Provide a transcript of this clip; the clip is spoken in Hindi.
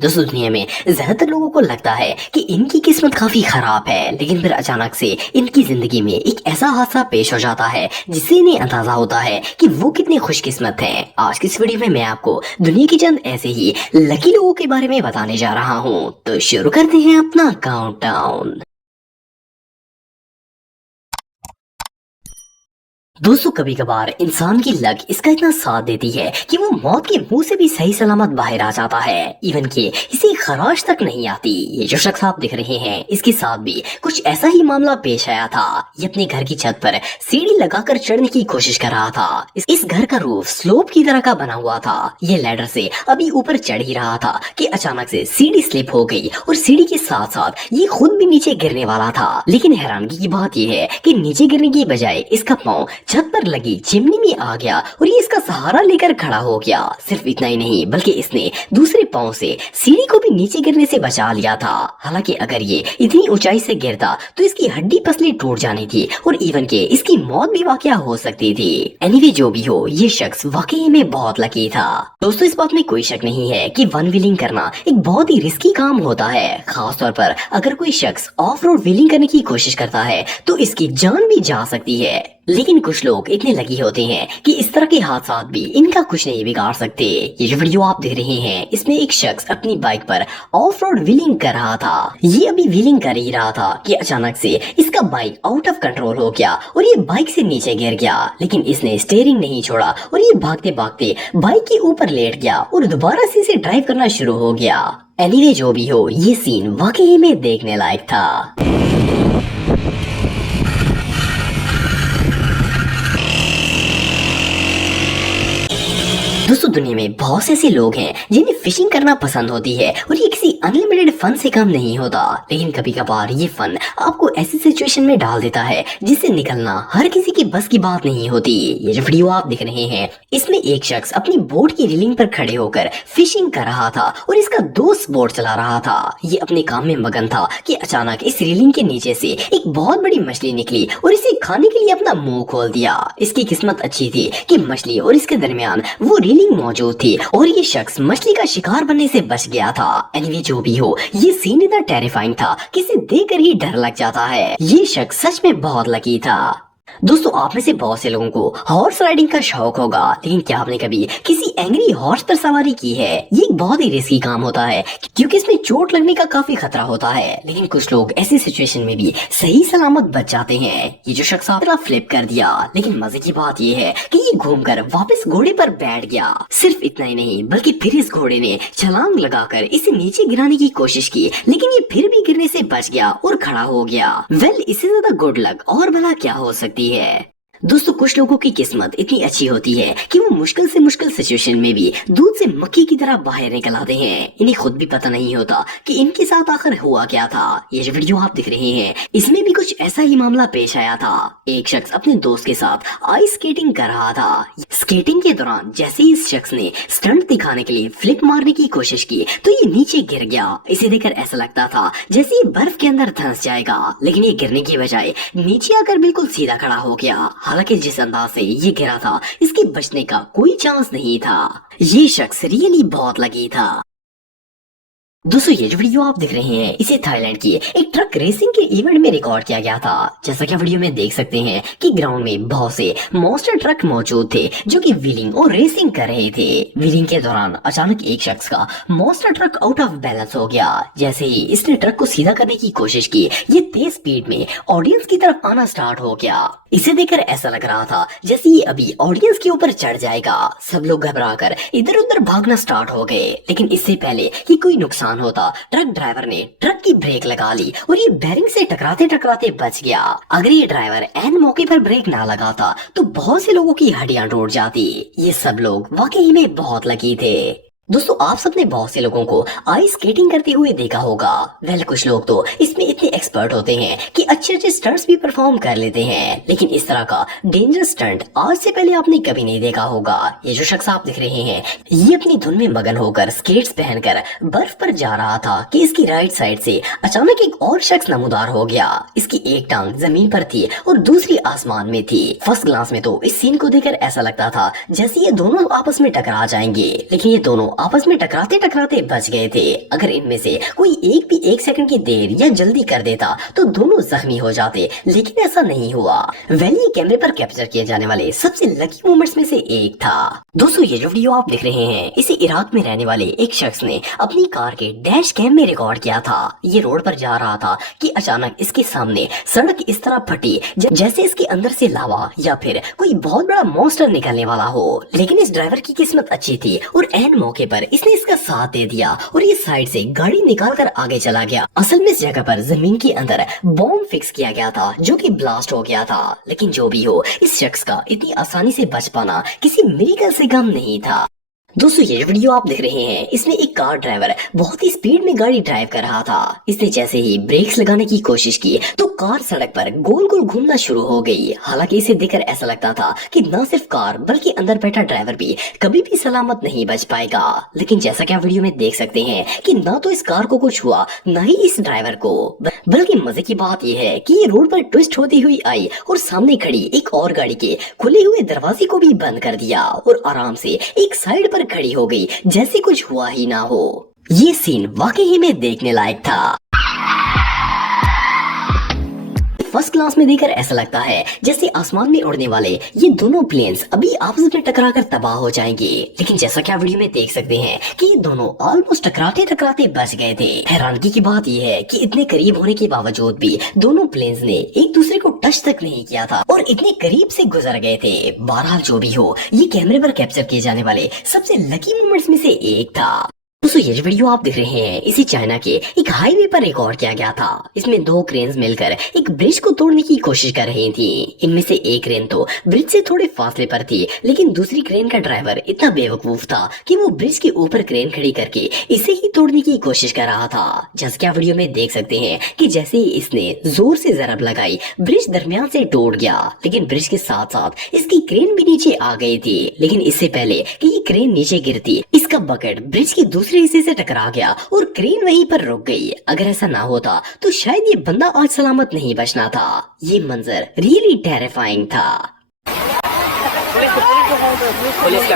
दोस्तों दुनिया में ज्यादातर लोगों को लगता है कि इनकी किस्मत काफी खराब है, लेकिन फिर अचानक से इनकी जिंदगी में एक ऐसा हादसा पेश हो जाता है जिससे इन्हें अंदाजा होता है कि वो कितने खुशकिस्मत हैं। आज की इस वीडियो में मैं आपको दुनिया की चंद ऐसे ही लकी लोगों के बारे में बताने जा रहा हूँ। तो शुरू करते हैं अपना काउंटडाउन। दोस्तों कभी कभार इंसान की लक इसका इतना साथ देती है कि वो मौत के मुंह से भी सही सलामत बाहर आ जाता है, इवन कि इसे खराश तक नहीं आती। ये जो शख्स आप दिख रहे हैं इसके साथ भी कुछ ऐसा ही मामला पेश आया था। ये अपने घर की छत पर सीढ़ी लगाकर चढ़ने की कोशिश कर रहा था। इस घर का रूफ स्लोप की तरह का बना हुआ था। ये लैडर से अभी ऊपर चढ़ ही रहा था कि अचानक से सीढ़ी स्लिप हो गई और सीढ़ी के साथ साथ ये खुद भी नीचे गिरने वाला था। लेकिन हैरानगी की बात यह है कि नीचे गिरने की बजाय इसका पाँव छत पर लगी चिमनी में आ गया और ये इसका सहारा लेकर खड़ा हो गया। सिर्फ इतना ही नहीं बल्कि इसने दूसरे पांव से सीढ़ी को भी नीचे गिरने से बचा लिया था। हालांकि अगर ये इतनी ऊंचाई से गिरता तो इसकी हड्डी पसली टूट जानी थी और इवन के इसकी मौत भी वाकया हो सकती थी। एनीवे जो भी हो, ये शख्स वाकई में बहुत लकी था। दोस्तों इस बात में कोई शक नहीं है कि वन व्हीलिंग करना एक बहुत ही रिस्की काम होता है। खासतौर पर अगर कोई शख्स ऑफ रोड व्हीलिंग करने की कोशिश करता है तो इसकी जान भी जा सकती है। लेकिन कुछ लोग इतने लकी होते हैं कि इस तरह के हादसा भी इनका कुछ नहीं बिगाड़ सकते। ये जो वीडियो आप देख रहे हैं इसमें एक शख्स अपनी बाइक पर ऑफ रोड व्हीलिंग कर रहा था। ये अभी व्हीलिंग कर ही रहा था कि अचानक से इसका बाइक आउट ऑफ कंट्रोल हो गया और ये बाइक से नीचे गिर गया। लेकिन इसने स्टीयरिंग नहीं छोड़ा और ये भागते भागते बाइक के ऊपर लेट गया और दोबारा से इसे ड्राइव करना शुरू हो गया। एनीवे जो भी हो, ये सीन वाकई में देखने लायक था। दोस्तों दुनिया में बहुत से ऐसे लोग हैं जिन्हें फिशिंग करना पसंद होती है और ये किसी अनलिमिटेड फन से कम नहीं होता। लेकिन कभी कभार ये फन आपको ऐसी सिचुएशन में डाल देता है जिससे निकलना हर किसी की बस की बात नहीं होती। ये जो वीडियो आप देख रहे हैं इसमें एक शख्स अपनी बोट की रेलिंग पर खड़े होकर फिशिंग कर रहा था और इसका दोस्त बोट चला रहा था। ये अपने काम में मगन था कि अचानक इस रेलिंग के नीचे से एक बहुत बड़ी मछली निकली और इसे खाने के लिए अपना मुंह खोल दिया। इसकी किस्मत अच्छी थी कि मछली और इसके दरमियान वो मौजूद थी और ये शख्स मछली का शिकार बनने से बच गया था। एनीवे जो भी हो, ये सीन इतना टेरिफाइंग था कि इसे देखकर ही डर लग जाता है। ये शख्स सच में बहुत लकी था। दोस्तों आप में से बहुत से लोगों को हॉर्स राइडिंग का शौक होगा, लेकिन क्या आपने कभी किसी एंग्री हॉर्स पर सवारी की है? ये एक बहुत ही रिस्की काम होता है क्योंकि इसमें चोट लगने का काफी खतरा होता है। लेकिन कुछ लोग ऐसी सिचुएशन में भी सही सलामत बच जाते हैं। ये जो शख्स आपने फ्लिप कर दिया, लेकिन मजे की बात ये है कि ये घूमकर वापस घोड़े पर बैठ गया। सिर्फ इतना ही नहीं बल्कि फिर इस घोड़े ने छलांग लगाकर इसे नीचे गिराने की कोशिश की, लेकिन ये फिर भी गिरने से बच गया और खड़ा हो गया। वेल इससे ज्यादा गुड लक और भला क्या हो सकती है। दोस्तों कुछ लोगों की किस्मत इतनी अच्छी होती है कि वो मुश्किल से मुश्किल सिचुएशन में भी दूध से मक्खी की तरह बाहर निकल आते हैं। इन्हें खुद भी पता नहीं होता कि इनके साथ आखिर हुआ क्या था। ये जो वीडियो आप दिख रहे हैं इसमें भी कुछ ऐसा ही मामला पेश आया था। एक शख्स अपने दोस्त के साथ आइस स्केटिंग कर रहा था। स्केटिंग के दौरान जैसे ही इस शख्स ने स्टंट दिखाने के लिए फ्लिप मारने की कोशिश की तो ये नीचे गिर गया। इसे देखकर ऐसा लगता था जैसे ये बर्फ के अंदर धंस जाएगा, लेकिन ये गिरने की बजाय नीचे आकर बिल्कुल सीधा खड़ा हो गया। हालांकि जिस अंदाज से ये गिरा था इसके बचने का कोई चांस नहीं था। ये शख्स रियली बहुत लकी था। दोस्तों ये जो वीडियो आप देख रहे हैं इसे थाईलैंड की एक ट्रक रेसिंग के इवेंट में रिकॉर्ड किया गया था। जैसा कि वीडियो में देख सकते हैं कि ग्राउंड में बहुत से मॉन्स्टर ट्रक मौजूद थे जो कि व्हीलिंग और रेसिंग कर रहे थे। व्हीलिंग के दौरान अचानक एक शख्स का monster truck out of balance हो गया। जैसे ही इसने ट्रक को सीधा करने की कोशिश की, ये तेज स्पीड में ऑडियंस की तरफ आना स्टार्ट हो गया। इसे देखकर ऐसा लग रहा था जैसे ये अभी ऑडियंस के ऊपर चढ़ जाएगा। सब लोग घबराकर इधर उधर भागना स्टार्ट हो गए, लेकिन इससे पहले कि कोई नुकसान होता ट्रक ड्राइवर ने ट्रक की ब्रेक लगा ली और ये बैरिंग से टकराते टकराते बच गया। अगर ये ड्राइवर एन मौके पर ब्रेक ना लगाता तो बहुत से लोगों की हड्डियां टूट जाती। ये सब लोग वाकई में बहुत लकी थे। दोस्तों आप सबने बहुत से लोगों को आइस स्केटिंग करते हुए देखा होगा। वेल कुछ लोग तो इसमें इतने एक्सपर्ट होते हैं कि अच्छे अच्छे स्टंट्स भी परफॉर्म कर लेते हैं, लेकिन इस तरह का डेंजरस स्टंट आज से पहले आपने कभी नहीं देखा होगा। ये जो शख्स आप दिख रहे हैं ये अपनी धुन में मगन होकर स्केट्स पहनकर बर्फ पर जा रहा था कि इसकी राइट साइड से अचानक एक और शख्स नमूदार हो गया। इसकी एक टांग जमीन पर थी और दूसरी आसमान में थी। फर्स्ट ग्लांस में तो इस सीन को देखकर ऐसा लगता था जैसे ये दोनों आपस में टकरा जाएंगे, लेकिन ये दोनों आपस में टकराते टकराते बच गए थे। अगर इनमें से कोई एक भी 1 सेकंड की देर या जल्दी कर देता तो दोनों जख्मी हो जाते, लेकिन ऐसा नहीं हुआ। वैली कैमरे पर कैप्चर किए जाने वाले सबसे लकी मोमेंट्स में से एक था। दोस्तों ये जो वीडियो आप देख रहे हैं इसे इराक में रहने वाले एक शख्स ने अपनी कार के डैश कैम में रिकॉर्ड किया था। ये रोड पर जा रहा था कि अचानक इसके सामने सड़क इस तरह फटी जैसे इसके अंदर से लावा या फिर कोई बहुत बड़ा मॉन्स्टर निकलने वाला हो। लेकिन इस ड्राइवर की किस्मत अच्छी थी और ऐन मौके पर इसने इसका साथ दे दिया और ये साइड से गाड़ी निकाल कर आगे चला गया। असल में इस जगह पर जमीन के अंदर बॉम्ब फिक्स किया गया था जो कि ब्लास्ट हो गया था। लेकिन जो भी हो, इस शख्स का इतनी आसानी से बच पाना किसी मिरेकल से कम नहीं था। दोस्तों ये वीडियो आप देख रहे हैं इसमें एक कार ड्राइवर बहुत ही स्पीड में गाड़ी ड्राइव कर रहा था। इसने जैसे ही ब्रेक्स लगाने की कोशिश की तो कार सड़क पर गोल गोल घूमना शुरू हो गई। हालांकि इसे देखकर ऐसा लगता था कि न सिर्फ कार बल्कि अंदर बैठा ड्राइवर भी कभी भी सलामत नहीं बच पाएगा। लेकिन जैसा कि आप वीडियो में देख सकते हैं कि न तो इस कार को कुछ हुआ न ही इस ड्राइवर को, बल्कि मजे की बात यह है कि ये रोड पर ट्विस्ट होती हुई आई और सामने खड़ी एक और गाड़ी के खुले हुए दरवाजे को भी बंद कर दिया और आराम से एक साइड पर खड़ी हो गई जैसे कुछ हुआ ही ना हो। ये सीन वाकई ही में देखने लायक था। फर्स्ट क्लास में देखकर ऐसा लगता है जैसे आसमान में उड़ने वाले ये दोनों प्लेन्स अभी आपस में टकराकर तबाह हो जाएंगे। लेकिन जैसा कि आप वीडियो में देख सकते हैं कि ये दोनों ऑलमोस्ट टकराते टकराते बच गए थे। हैरानगी की बात यह है कि इतने करीब होने के बावजूद भी दोनों प्लेन्स ने एक दूसरे को टच तक नहीं किया था और इतने करीब से गुजर गए थे। बहरहाल जो भी हो, ये कैमरे पर कैप्चर किए जाने वाले सबसे लकी मोमेंट्स में से एक था। दोस्तों ये जो वीडियो आप देख रहे हैं इसी चाइना के एक हाईवे पर रिकॉर्ड किया गया था। इसमें दो क्रेन्स मिलकर एक ब्रिज को तोड़ने की कोशिश कर रही थी। इनमें से एक क्रेन तो ब्रिज से थोड़े फासले पर थी, लेकिन दूसरी क्रेन का ड्राइवर इतना बेवकूफ था कि वो ब्रिज के ऊपर क्रेन खड़ी करके इसे ही तोड़ने की कोशिश कर रहा था। जैसे कि आप वीडियो में देख सकते हैं कि जैसे ही इसने जोर से जरब लगाई ब्रिज दरमियान से टूट गया। लेकिन ब्रिज के साथ साथ इसकी क्रेन भी नीचे आ गई थी। लेकिन इससे पहले कि ये क्रेन नीचे गिरती इसका बकेट ब्रिज के दूसरे हिस्से से टकरा गया और क्रेन वहीं पर रुक गई। अगर ऐसा ना होता तो शायद ये बंदा आज सलामत नहीं बचना था। ये मंजर रियली टेरिफाइंग था। पुलिस